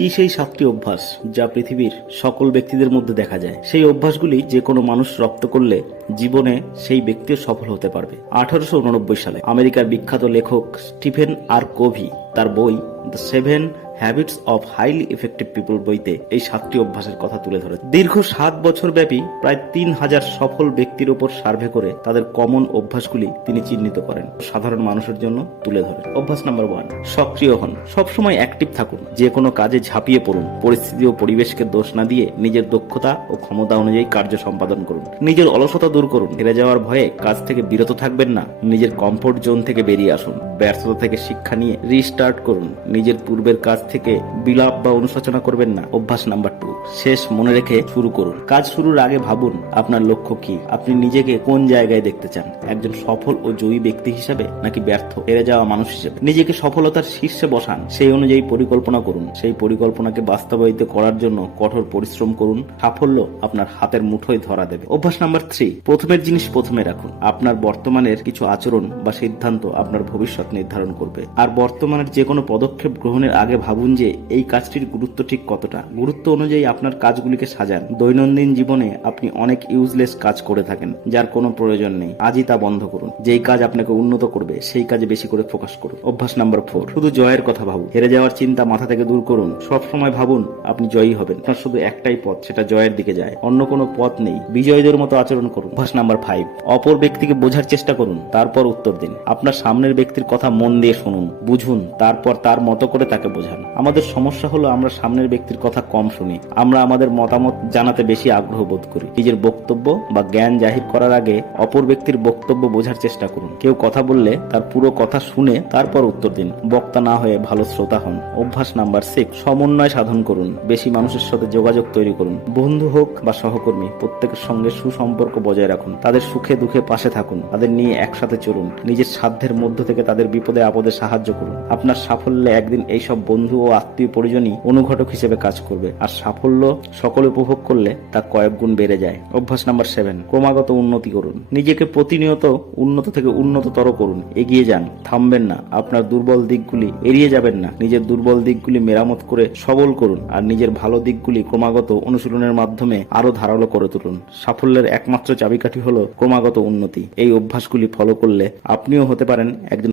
কি সেই 7টি অভ্যাস যা পৃথিবীর সকল ব্যক্তিদের মধ্যে দেখা যায়? সেই অভ্যাসগুলি যে কোনো মানুষ রপ্ত করলে জীবনে সেই ব্যক্তিও সফল হতে পারবে। 1889 সালে আমেরিকার বিখ্যাত লেখক স্টিফেন আর কোভি তার বই the 7 habits of highly effective people বইতে এই 7টি অভ্যাসের কথা তুলে ধরে। দীর্ঘ 7 বছর ব্যাপী প্রায় 3000 সফল ব্যক্তির উপর সার্ভে করে তাদের কমন অভ্যাসগুলি তিনি চিহ্নিত করেন, সাধারণ মানুষের জন্য তুলে ধরেন। অভ্যাস নাম্বার 1, সক্রিয় হন। সবসময় অ্যাক্টিভ থাকুন, যে কোনো কাজে ঝাঁপিয়ে পড়ুন। পরিস্থিতি ও পরিবেশকে দোষ না দিয়ে নিজের দক্ষতা ও ক্ষমতা অনুযায়ী কার্য সম্পাদন করুন। নিজের অলসতা দূর করুন। হেরে যাওয়ার ভয়ে কাজ থেকে বিরত থাকবেন না, নিজের কমফোর্ট জোন থেকে বেরিয়ে আসুন। ব্যর্থতা থেকে শিক্ষা নিয়ে রিস্টার্ট করুন। নিজের পূর্বের কাজ থেকে বিলাপ বা অনুশোচনা করবেন না। অভ্যাস নাম্বার 2, শেষ মনে রেখে শুরু করুন। কাজ শুরুর আগে ভাবুন আপনার লক্ষ্য কি, আপনি নিজেকে কোন জায়গায় দেখতে চান, একজন সফল ও জয়ী ব্যক্তি হিসেবে নাকি ব্যর্থ হেরে যাওয়া মানুষ হিসেবে। নিজেকে সফলতার শীর্ষে বসান, সেই অনুযায়ী পরিকল্পনা করুন। সেই পরিকল্পনাকে বাস্তবায়িত করার জন্য কঠোর পরিশ্রম করুন। সাফল্য আপনার হাতের মুঠোয় ধরা দেবে। অভ্যাস নাম্বার 3, প্রথমের জিনিস প্রথমে রাখুন। আপনার বর্তমানের কিছু আচরণ বা সিদ্ধান্ত আপনার ভবিষ্যৎ নির্ধারণ করবে। আর বর্তমানের যে কোনো পদক্ষেপ গ্রহণের আগে ভাবুন যে এই কাজটির গুরুত্ব ঠিক কতটা। গুরুত্ব অনুযায়ী আপনার কাজগুলিকে সাজান। দৈনন্দিন জীবনে আপনি অনেক ইউজলেস কাজ করে থাকেন যার কোনো প্রয়োজন নেই। আজই তা বন্ধ করুন। যেই কাজ আপনাকে উন্নত করবে সেই কাজে বেশি করে ফোকাস করুন। অভ্যাস নাম্বার 4, শুধু জয়ের কথা ভাবুন। হেরে যাওয়ার চিন্তা মাথা থেকে দূর করুন। সব সময় ভাবুন আপনি জয়ী হবেন। আপনার শুধু একটাই পথ, সেটা জয়ের দিকে যায়, অন্য কোনো পথ নেই। বিজয়ীদের মতো আচরণ করুন। অভ্যাস নাম্বার 5, অপর ব্যক্তিকে বোঝার চেষ্টা করুন, তারপর উত্তর দিন। আপনার সামনের ব্যক্তির কথা মন দিয়ে শুনুন, বুঝুন, তারপর তার মতো করে তাকে বোঝান। আমাদের সমস্যা হলো আমরা সামনের ব্যক্তির কথা কম শুনি। আমরা আমাদের মতামত জানাতে বেশি আগ্রহ বোধ করি। নিজের বক্তব্য বা জ্ঞান জাহির করার আগে অপর ব্যক্তির বক্তব্য বোঝার চেষ্টা করুন। কেউ কথা বললে তার পুরো কথা শুনে তারপর উত্তর দিন। বক্তা না হয়ে ভালো শ্রোতা হন। অভ্যাস নাম্বার 6, সমন্বয় সাধন করুন। বেশি মানুষের সাথে যোগাযোগ তৈরি করুন। বন্ধু হোক বা সহকর্মী, প্রত্যেকের সঙ্গে সুসম্পর্ক বজায় রাখুন। তাদের সুখে দুঃখে পাশে থাকুন। তাদের নিয়ে একসাথে চলুন। নিজের সাধ্যের মধ্য থেকে তাদের বিপদে আপদে সাহায্য করুন। আপনার সাফল্যে একদিন এইসব বন্ধু ও আত্মীয় পরিজনই অনুঘটক হিসেবে কাজ করবে। আর সাফল্য সকলে উপভোগ করলে তা কয়েক গুণ বেড়ে যায়। অভ্যাস নাম্বার 7, ক্রমাগত উন্নতি করুন। নিজেকে প্রতিনিয়ত উন্নত থেকে উন্নততর করুন। এগিয়ে যান, থামবেন না। আপনার দুর্বল দিকগুলি এড়িয়ে যাবেন না। নিজের দুর্বল দিকগুলি মেরামত করে সবল করুন। আর নিজের ভালো দিকগুলি ক্রমাগত অনুশীলনের মাধ্যমে আরো ধারালো করে তুলুন। সাফল্যের একমাত্র চাবিকাঠি হলো ক্রমাগত উন্নতি। এই অভ্যাসগুলি ফলো করলে আপনিও হতে পারেন একজন